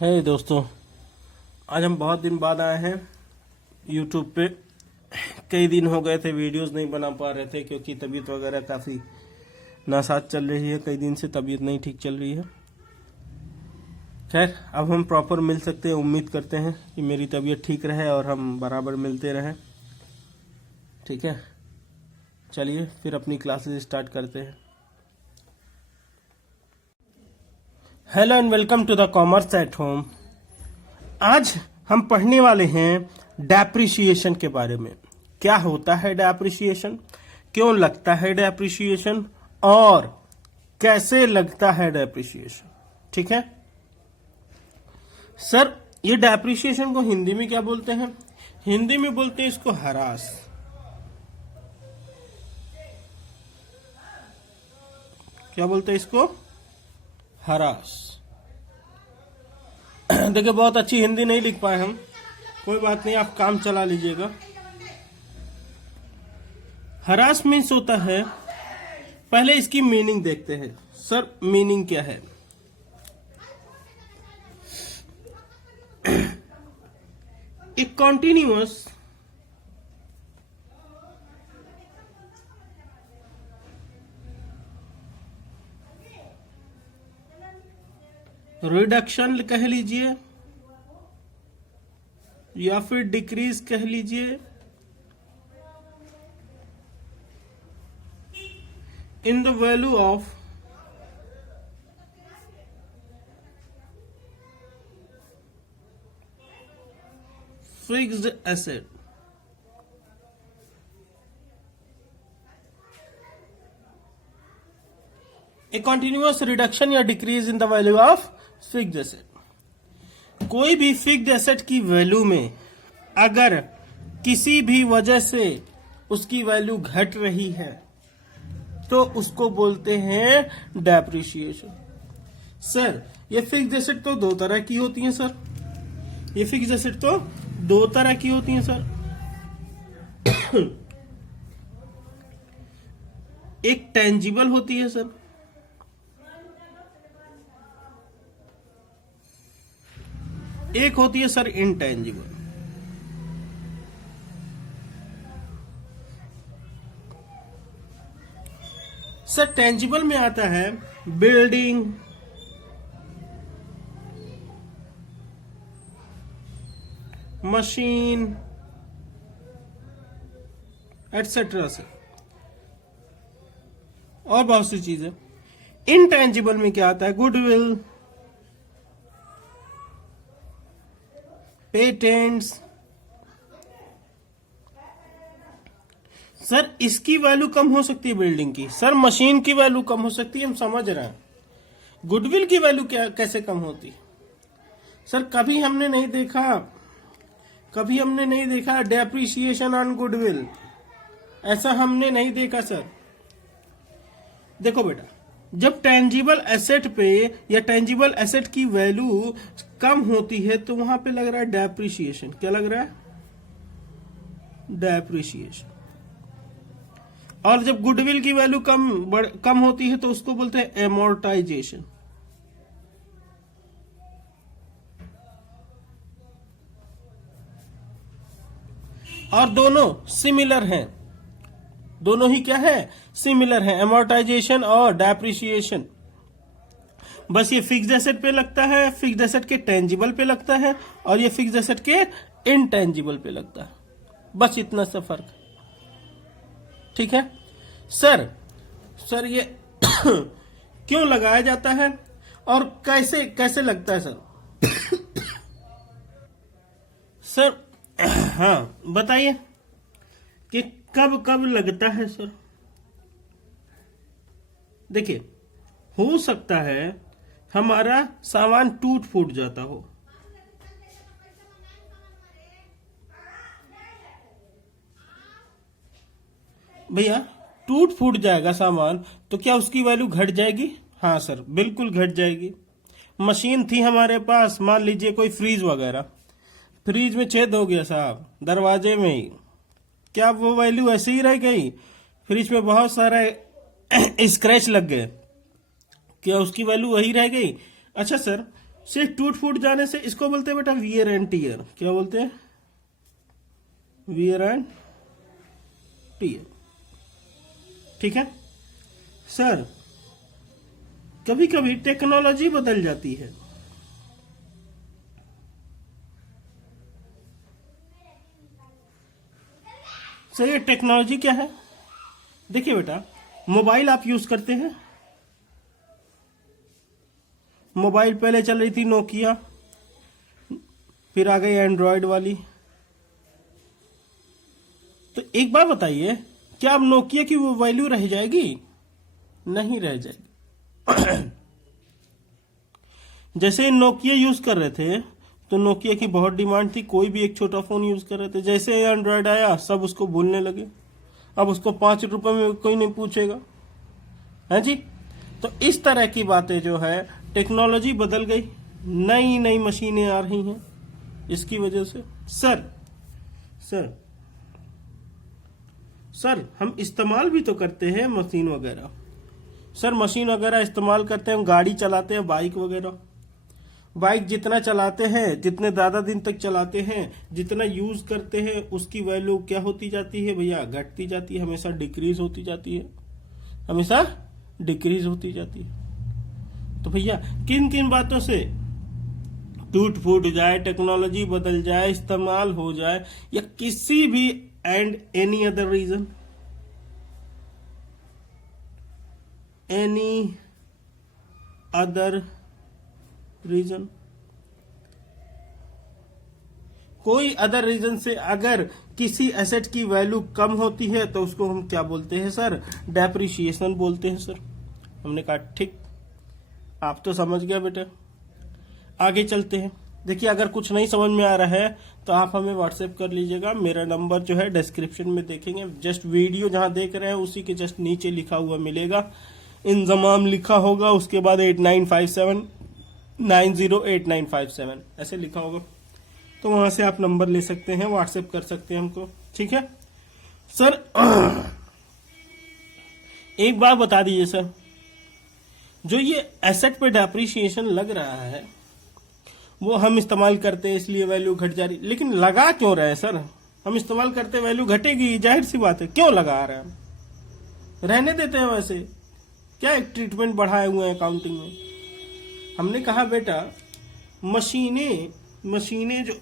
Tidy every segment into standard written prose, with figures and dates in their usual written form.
है दोस्तों, आज हम बहुत दिन बाद आए हैं यूट्यूब पे। कई दिन हो गए थे वीडियोस नहीं बना पा रहे थे क्योंकि तबीयत वगैरह काफ़ी नासाज चल रही है। कई दिन से तबीयत नहीं ठीक चल रही है। खैर, अब हम प्रॉपर मिल सकते हैं। उम्मीद करते हैं कि मेरी तबीयत ठीक रहे और हम बराबर मिलते रहें। ठीक है, चलिए फिर अपनी क्लासेस स्टार्ट करते हैं। Hello and welcome to the commerce at home. आज हम पढ़ने वाले हैं डेप्रिसिएशन के बारे में। क्या होता है डेप्रिसिएशन, क्यों लगता है डेप्रिसिएशन और कैसे लगता है डेप्रिसिएशन। ठीक है सर, ये डेप्रिसिएशन को हिंदी में क्या बोलते हैं? हिंदी में बोलते हैं इसको हरास। क्या बोलते हैं इसको? हरास। देखिए, बहुत अच्छी हिंदी नहीं लिख पाए हम, कोई बात नहीं, आप काम चला लीजिएगा। हरास मीन्स होता है, पहले इसकी मीनिंग देखते हैं। सर, मीनिंग क्या है? ए कॉन्टिन्यूअस रिडक्शन कह लीजिए या फिर डिक्रीज कह लीजिए in the value of fixed asset. A continuous reduction या decrease in the value of fixed asset. कोई भी फिक्स्ड एसेट की वैल्यू में अगर किसी भी वजह से उसकी वैल्यू घट रही है तो उसको बोलते हैं डेप्रिसिएशन। सर, ये फिक्स्ड एसेट तो दो तरह की होती हैं सर। ये फिक्स्ड एसेट तो दो तरह की होती हैं सर। एक टेंजिबल होती है सर, एक होती है सर इनटेंजिबल। सर, टेंजिबल में आता है बिल्डिंग, मशीन एटसेट्रा से और बहुत सी चीजें। इनटेंजिबल में क्या आता है? Goodwill, patents. सर, इसकी वैल्यू कम हो सकती है बिल्डिंग की। सर, मशीन की वैल्यू कम हो सकती है, हम समझ रहे हैं। गुडविल की वैल्यू क्या कैसे कम होती? सर, कभी हमने नहीं देखा डेप्रिसिएशन ऑन गुडविल। ऐसा हमने नहीं देखा सर। देखो बेटा, जब टेंजिबल एसेट पे या टेंजिबल एसेट की वैल्यू कम होती है तो वहां पे लग रहा है डेप्रिसिएशन। क्या लग रहा है? डेप्रिसिएशन। और जब गुडविल की वैल्यू कम होती है तो उसको बोलते हैं एमोर्टाइजेशन। और दोनों सिमिलर हैं। दोनों ही क्या है? सिमिलर है, एमोर्टाइजेशन और डेप्रिसिएशन। बस ये फिक्स्ड एसेट पे लगता है, फिक्स्ड एसेट के टेंजिबल पे लगता है, और ये फिक्स्ड एसेट के इनटेंजिबल पे लगता है। बस इतना सा फर्क। ठीक है सर, ये क्यों लगाया जाता है और कैसे कैसे लगता है सर? सर, हाँ बताइए कि कब कब लगता है सर? देखिए, हो सकता है हमारा सामान टूट फूट जाता हो। भैया, टूट फूट जाएगा सामान तो क्या उसकी वैल्यू घट जाएगी? हाँ सर, बिल्कुल घट जाएगी। मशीन थी हमारे पास, मान लीजिए कोई फ्रीज वगैरह, फ्रीज में छेद हो गया साहब दरवाजे में ही, क्या वो वैल्यू ऐसे ही रह गई? फ्रिज में बहुत सारे स्क्रैच लग गए, क्या उसकी वैल्यू वही रह गई? अच्छा सर, सिर्फ टूट फूट जाने से, इसको बोलते हैं बेटा वियर एंड टीयर। क्या बोलते हैं? Wear and tear. ठीक है सर, कभी कभी टेक्नोलॉजी बदल जाती है। सर ये टेक्नोलॉजी क्या है? देखिए बेटा, मोबाइल आप यूज करते हैं। मोबाइल पहले चल रही थी नोकिया, फिर आ गई एंड्रॉयड वाली। तो एक बात बताइए, क्या अब नोकिया की वो वैल्यू रह जाएगी? नहीं रह जाएगी। जैसे नोकिया यूज कर रहे थे तो नोकिया की बहुत डिमांड थी, कोई भी एक छोटा फोन यूज कर रहे थे। जैसे एंड्रॉयड आया सब उसको भूलने लगे। अब उसको 5 रुपए में कोई नहीं पूछेगा, है जी। तो इस तरह की बातें जो है, टेक्नोलॉजी बदल गई, नई नई मशीनें आ रही हैं, इसकी वजह से। सर सर सर हम इस्तेमाल भी तो करते हैं मशीन वगैरह। सर मशीन वगैरह इस्तेमाल करते हैं, हम गाड़ी चलाते हैं, बाइक वगैरह। बाइक जितना चलाते हैं, जितने ज्यादा दिन तक चलाते हैं, जितना यूज करते हैं, उसकी वैल्यू क्या होती जाती है भैया? घटती जाती है, हमेशा डिक्रीज होती जाती है, हमेशा डिक्रीज होती जाती है। तो भैया किन किन बातों से टूट फूट जाए, टेक्नोलॉजी बदल जाए, इस्तेमाल हो जाए, या किसी भी and any other reason, any other reason, कोई अदर रीजन से अगर किसी एसेट की वैल्यू कम होती है तो उसको हम क्या बोलते हैं सर? डेप्रिसिएशन बोलते हैं सर। हमने कहा ठीक, आप तो समझ गया बेटा। आगे चलते हैं। देखिए अगर कुछ नहीं समझ में आ रहा है तो आप हमें व्हाट्सएप कर लीजिएगा। मेरा नंबर जो है डिस्क्रिप्शन में देखेंगे, जस्ट वीडियो जहां देख रहे हैं उसी के जस्ट नीचे लिखा हुआ मिलेगा, इंजमाम लिखा होगा, उसके बाद 8957908957 ऐसे लिखा होगा। तो वहां से आप नंबर ले सकते हैं, व्हाट्सएप कर सकते हैं हमको। ठीक है सर। एक बात बता दीजिए सर, जो ये एसेट पे डेप्रिसिएशन लग रहा है वो हम इस्तेमाल करते हैं इसलिए वैल्यू घट जा रही, लेकिन लगा क्यों रहे हैं सर? हम इस्तेमाल करते वैल्यू घटेगी, जाहिर सी बात है। क्यों लगा रहे हैं? रहने देते हैं वैसे, क्या एक ट्रीटमेंट बढ़ाए हुए हैं अकाउंटिंग में। हमने कहा बेटा मशीनें जो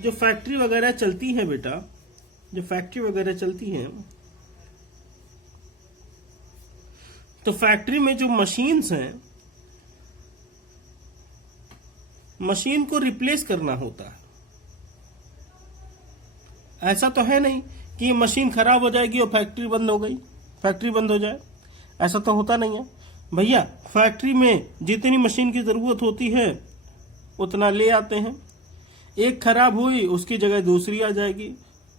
जो फैक्ट्री वगैरह चलती हैं बेटा, जो फैक्ट्री वगैरह चलती हैं, तो फैक्ट्री में जो मशीन्स हैं, मशीन को रिप्लेस करना होता है। ऐसा तो है नहीं कि ये मशीन खराब हो जाएगी और फैक्ट्री बंद हो गई, फैक्ट्री बंद हो जाए, ऐसा तो होता नहीं है भैया। फैक्ट्री में जितनी मशीन की जरूरत होती है उतना ले आते हैं। एक खराब हुई उसकी जगह दूसरी आ जाएगी,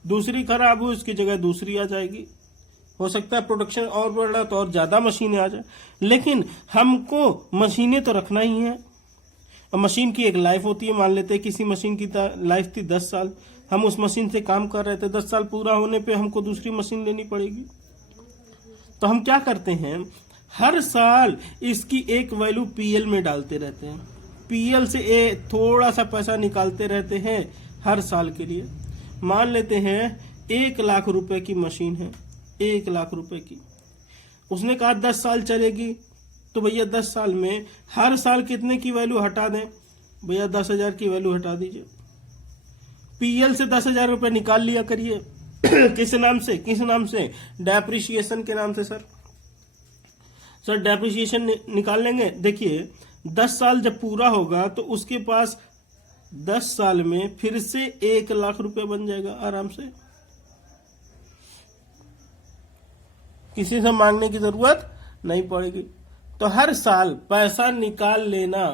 दूसरी खराब हुई उसकी जगह दूसरी आ जाएगी। हो सकता है प्रोडक्शन और बढ़ रहा तो और ज्यादा मशीनें आ जाए, लेकिन हमको मशीनें तो रखना ही है। मशीन की एक लाइफ होती है, मान लेते हैं किसी मशीन की लाइफ थी 10 साल, हम उस मशीन से काम कर रहे थे, 10 साल पूरा होने पे हमको दूसरी मशीन लेनी पड़ेगी। तो हम क्या करते हैं, हर साल इसकी एक वैल्यू पीएल में डालते रहते हैं, पीएल से थोड़ा सा पैसा निकालते रहते हैं हर साल के लिए। मान लेते हैं 1 लाख रुपए की मशीन है, 1 लाख रुपए की, उसने कहा 10 साल चलेगी, तो भैया 10 साल में हर साल कितने की वैल्यू हटा दें भैया? 10,000 की वैल्यू हटा दीजिए। पीएल से 10,000 रुपए निकाल लिया करिए। किस नाम से? किस नाम से? डेप्रिसिएशन के नाम से सर। सर डेप्रिसिएशन निकाल लेंगे। देखिए 10 साल जब पूरा होगा तो उसके पास 10 साल में फिर से 1 लाख रुपए बन जाएगा आराम से, किसी से मांगने की जरूरत नहीं पड़ेगी। तो हर साल पैसा निकाल लेना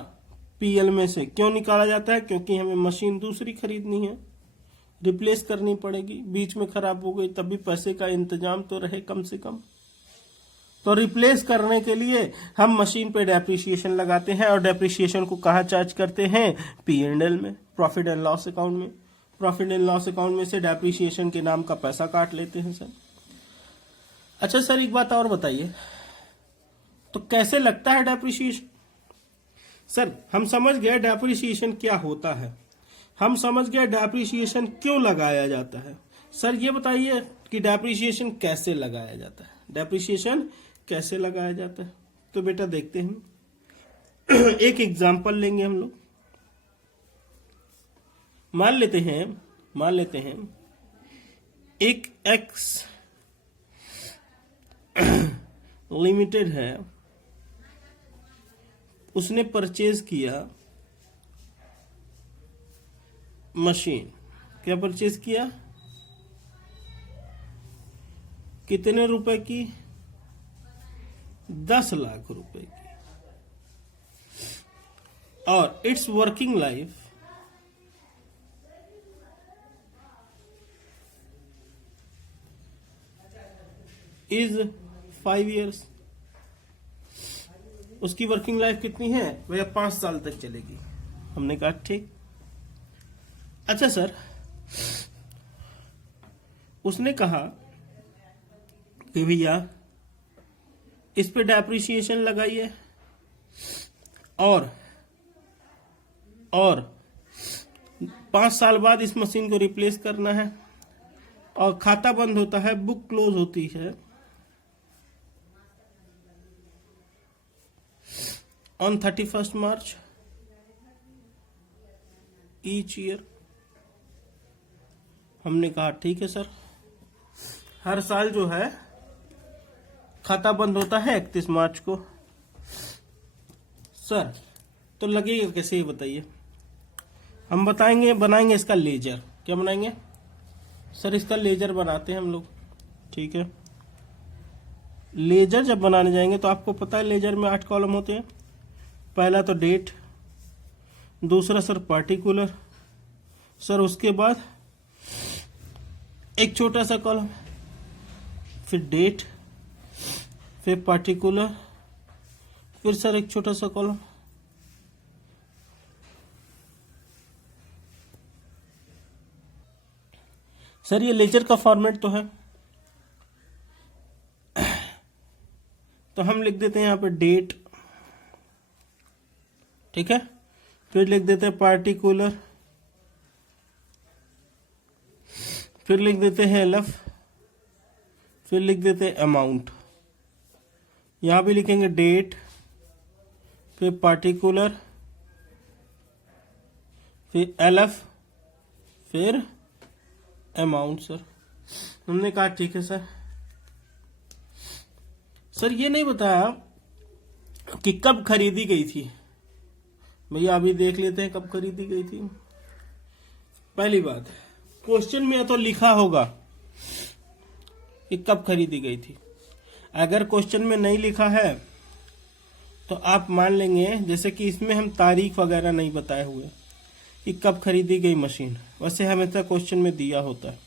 पीएल में से। क्यों निकाला जाता है? क्योंकि हमें मशीन दूसरी खरीदनी है, रिप्लेस करनी पड़ेगी, बीच में खराब हो गई तब भी पैसे का इंतजाम तो रहे कम से कम। तो रिप्लेस करने के लिए हम मशीन पे डेप्रिसिएशन लगाते हैं, और डेप्रिसिएशन को कहाँ चार्ज करते हैं? P&L में, प्रॉफिट एंड लॉस अकाउंट में। प्रॉफिट एंड लॉस अकाउंट में से डेप्रिसिएशन के नाम का पैसा काट लेते हैं सर। अच्छा सर एक बात और बताइए, तो कैसे लगता है डेप्रिसिएशन? सर हम समझ गए डेप्रिसिएशन क्या होता है, हम समझ गए डेप्रिसिएशन क्यों लगाया जाता है। सर ये बताइए कि डेप्रिसिएशन कैसे लगाया जाता है, डेप्रिसिएशन कैसे लगाया जाता है। तो बेटा देखते हैं एक एग्जांपल लेंगे हम लोग। मान लेते हैं एक एक्स लिमिटेड है, उसने परचेज किया मशीन। क्या परचेज किया, कितने रुपए की, 10 लाख रुपए की, और it's working life is 5 years। उसकी वर्किंग लाइफ कितनी है भैया, 5 साल तक चलेगी। हमने कहा ठीक। अच्छा सर, उसने कहा कि भैया इस पे डेप्रिसिएशन लगाइए और 5 साल बाद इस मशीन को रिप्लेस करना है, और खाता बंद होता है, बुक क्लोज होती है on 31st March each year. हमने कहा ठीक है सर, हर साल जो है खाता बंद होता है 31 मार्च को। सर तो लगेगा कैसे ये बताइए। हम बनाएंगे इसका लेजर। क्या बनाएंगे सर, इसका लेजर बनाते हैं हम लोग, ठीक है। लेजर जब बनाने जाएंगे तो आपको पता है लेजर में 8 कॉलम होते हैं। पहला तो डेट, दूसरा सर पार्टिकुलर, सर उसके बाद एक छोटा सा कॉलम, फिर डेट, फिर पार्टिकुलर, फिर सर एक छोटा सा कॉलम। सर ये लेजर का फॉर्मेट तो है, तो हम लिख देते हैं यहाँ पे डेट, ठीक है। फिर लिख देते हैं पार्टिकुलर, फिर लिख देते हैं एलएफ, फिर लिख देते हैं अमाउंट। यहां भी लिखेंगे डेट, फिर पार्टिकुलर, फिर एलएफ, फिर अमाउंट। सर हमने कहा ठीक है सर। सर ये नहीं बताया कि कब खरीदी गई थी। भैया अभी देख लेते हैं कब खरीदी गई थी। पहली बात, क्वेश्चन में या तो लिखा होगा कि कब खरीदी गई थी। अगर क्वेश्चन में नहीं लिखा है तो आप मान लेंगे, जैसे कि इसमें हम तारीख वगैरह नहीं बताए हुए कि कब खरीदी गई मशीन, वैसे हमेशा क्वेश्चन में दिया होता है।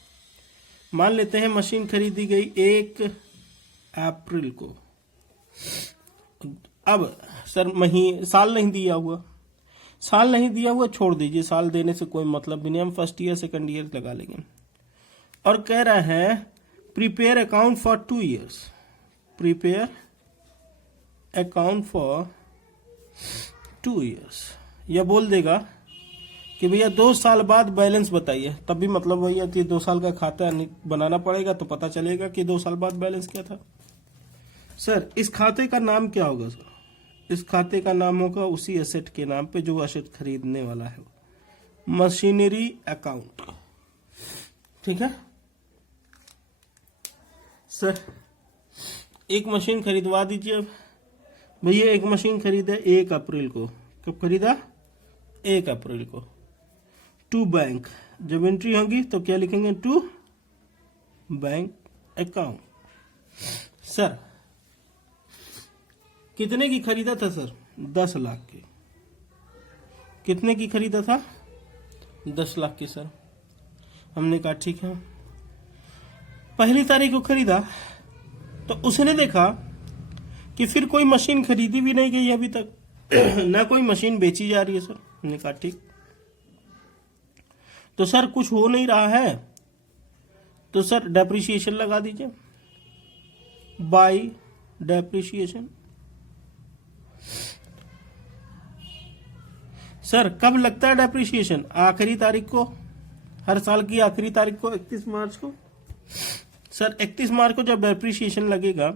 मान लेते हैं मशीन खरीदी गई 1 अप्रैल को। अब सर साल नहीं दिया हुआ, साल नहीं दिया हुआ छोड़ दीजिए, साल देने से कोई मतलब भी नहीं, हम फर्स्ट ईयर सेकंड ईयर लगा लेंगे। और कह रहा है prepare account for 2 years, prepare account for 2 years। यह बोल देगा कि भैया 2 साल बाद बैलेंस बताइए, तब भी मतलब भैया कि 2 साल का खाता बनाना पड़ेगा तो पता चलेगा कि 2 साल बाद बैलेंस क्या था। सर इस खाते का नाम क्या होगा सर, इस खाते का नाम होगा उसी एसेट के नाम पे जो एसेट खरीदने वाला है, मशीनरी अकाउंट, ठीक है। सर एक मशीन खरीदवा दीजिए। अब भैया एक मशीन खरीदा 1 अप्रैल को। कब खरीदा, 1 अप्रैल को। टू बैंक, जब एंट्री होगी तो क्या लिखेंगे, टू बैंक अकाउंट। सर कितने की खरीदा था सर, 10 लाख की। कितने की खरीदा था, 10 लाख की। सर हमने कहा ठीक है। पहली तारीख को खरीदा तो उसने देखा कि फिर कोई मशीन खरीदी भी नहीं गई अभी तक ना कोई मशीन बेची जा रही है। सर हमने कहा ठीक। तो सर कुछ हो नहीं रहा है, तो सर डेप्रिसिएशन लगा दीजिए, बाय डेप्रिसिएशन। सर कब लगता है डेप्रिसिएशन? आखिरी तारीख को, हर साल की आखिरी तारीख को, 31 मार्च को। सर 31 मार्च को जब डेप्रिसिएशन लगेगा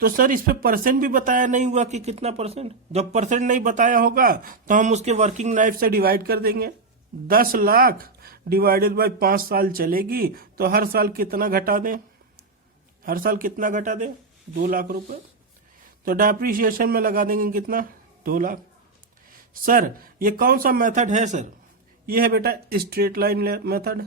तो सर इस पे परसेंट भी बताया नहीं हुआ कि कितना परसेंट। जब परसेंट नहीं बताया होगा तो हम उसके वर्किंग लाइफ से डिवाइड कर देंगे। 10 लाख डिवाइडेड बाय 5 साल चलेगी तो हर साल कितना घटा दें? हर साल कितना घटा दें? 2 लाख रुपए। तो डेप्रिसिएशन में लगा देंगे कितना? 2 लाख। सर ये कौन सा मेथड है सर? ये है बेटा स्ट्रेट लाइन मेथड।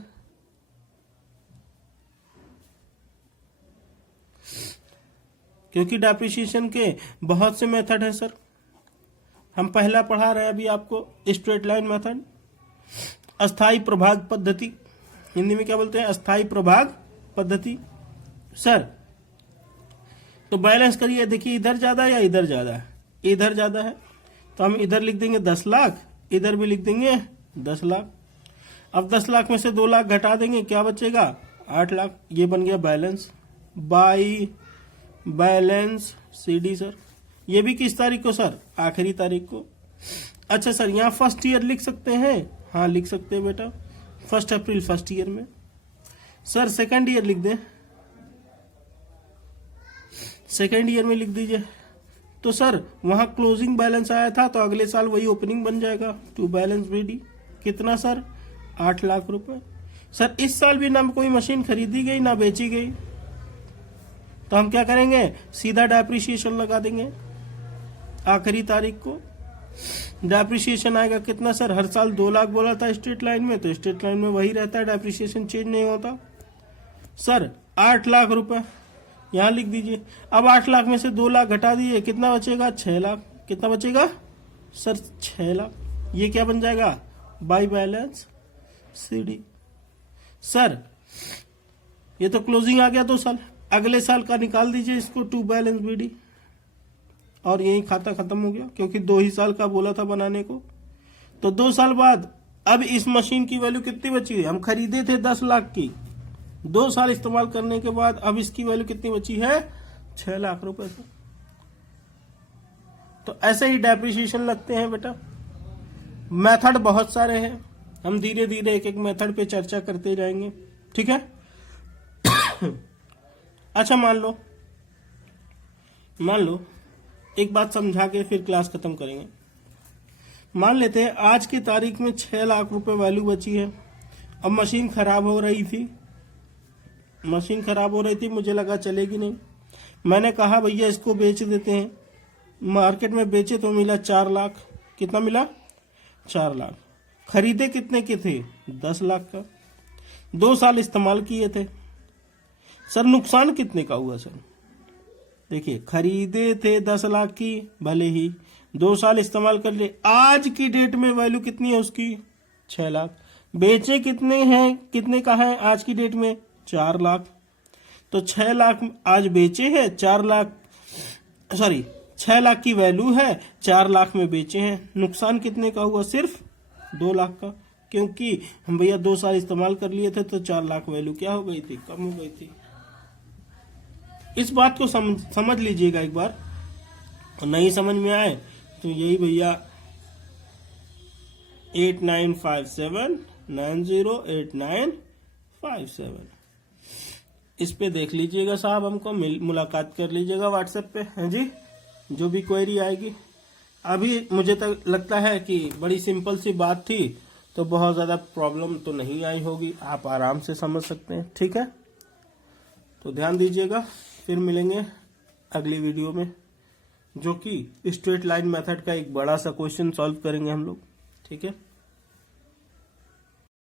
क्योंकि डेप्रिसिएशन के बहुत से मेथड है सर। हम पहला पढ़ा रहे हैं अभी आपको स्ट्रेट लाइन मेथड। अस्थाई प्रभाग पद्धति, हिंदी में क्या बोलते हैं? अस्थाई प्रभाग पद्धति। सर तो बैलेंस करिए, देखिए इधर ज्यादा है या इधर ज्यादा है? इधर ज्यादा है तो हम इधर लिख देंगे 10 लाख, इधर भी लिख देंगे 10 लाख। अब 10 लाख में से 2 लाख घटा देंगे, क्या बचेगा? 8 लाख। ये बन गया balance by balance CD sir. ये भी किस तारीख को सर? आखिरी तारीख को। अच्छा सर यहाँ फर्स्ट ईयर लिख सकते हैं? हाँ लिख सकते हैं बेटा, 1 अप्रैल फर्स्ट ईयर में। सर सेकंड ईयर लिख दें, सेकंड ईयर में लिख दीजिए। तो सर वहां क्लोजिंग बैलेंस आया था तो अगले साल वही ओपनिंग बन जाएगा, टू बैलेंस BD। कितना सर? 8 लाख रुपए। सर इस साल भी ना कोई मशीन खरीदी गई ना बेची गई, तो हम क्या करेंगे? सीधा डेप्रिसिएशन लगा देंगे आखिरी तारीख को। डेप्रिसिएशन आएगा कितना सर? हर साल 2 लाख बोला था स्ट्रेट लाइन में, तो स्ट्रेट लाइन में वही रहता है, डेप्रिसिएशन चेंज नहीं होता। सर 8 लाख रुपए यहां लिख दीजिए। अब 8 लाख में से 2 लाख घटा दिए, कितना बचेगा? 6 लाख। कितना बचेगा सर? 6 लाख। ये क्या बन जाएगा? By balance CD। सर ये तो क्लोजिंग आ गया 2 साल, अगले साल का निकाल दीजिए इसको, टू बैलेंस BD, और यही खाता खत्म हो गया क्योंकि 2 ही साल का बोला था बनाने को। तो 2 साल बाद अब इस मशीन की वैल्यू कितनी बची है? हम खरीदे थे 10 लाख की, 2 साल इस्तेमाल करने के बाद अब इसकी वैल्यू कितनी बची है? 6 लाख रुपए से। तो ऐसे ही डेप्रिसिएशन लगते हैं बेटा। मेथड बहुत सारे हैं, हम धीरे धीरे एक एक मेथड पे चर्चा करते जाएंगे, ठीक है? अच्छा मान लो एक बात समझा के फिर क्लास खत्म करेंगे। मान लेते हैं आज की तारीख में 6 लाख रुपए वैल्यू बची है। अब मशीन खराब हो रही थी, मुझे लगा चलेगी नहीं। मैंने कहा भैया इसको बेच देते हैं। मार्केट में बेचे तो मिला 4 लाख। कितना मिला? 4 लाख। खरीदे कितने के थे? 10 लाख का। 2 साल इस्तेमाल किए थे। सर नुकसान कितने का हुआ सर? देखिए खरीदे थे 10 लाख की, भले ही 2 साल इस्तेमाल कर लिए, आज की डेट में वैल्यू कितनी है उसकी? 6 लाख। बेचे कितने का है आज की डेट में? 4 लाख। तो 6 लाख आज बेचे हैं, 6 लाख की वैल्यू है, 4 लाख में बेचे हैं। नुकसान कितने का हुआ? सिर्फ 2 लाख का, क्योंकि हम भैया 2 साल इस्तेमाल कर लिए थे तो 4 लाख वैल्यू क्या हो गई थी? कम हो गई थी। इस बात को समझ लीजिएगा एक बार, और नहीं समझ में आए तो यही भैया 8957908957 इस पे देख लीजिएगा साहब, हमको मुलाकात कर लीजिएगा व्हाट्सएप पे, हैं जी? जो भी क्वेरी आएगी। अभी मुझे तो लगता है कि बड़ी सिंपल सी बात थी, तो बहुत ज़्यादा प्रॉब्लम तो नहीं आई होगी, आप आराम से समझ सकते हैं, ठीक है? तो ध्यान दीजिएगा, फिर मिलेंगे अगली वीडियो में, जो कि स्ट्रेट लाइन मेथड का एक बड़ा सा क्वेश्चन सॉल्व करेंगे हम लोग, ठीक है?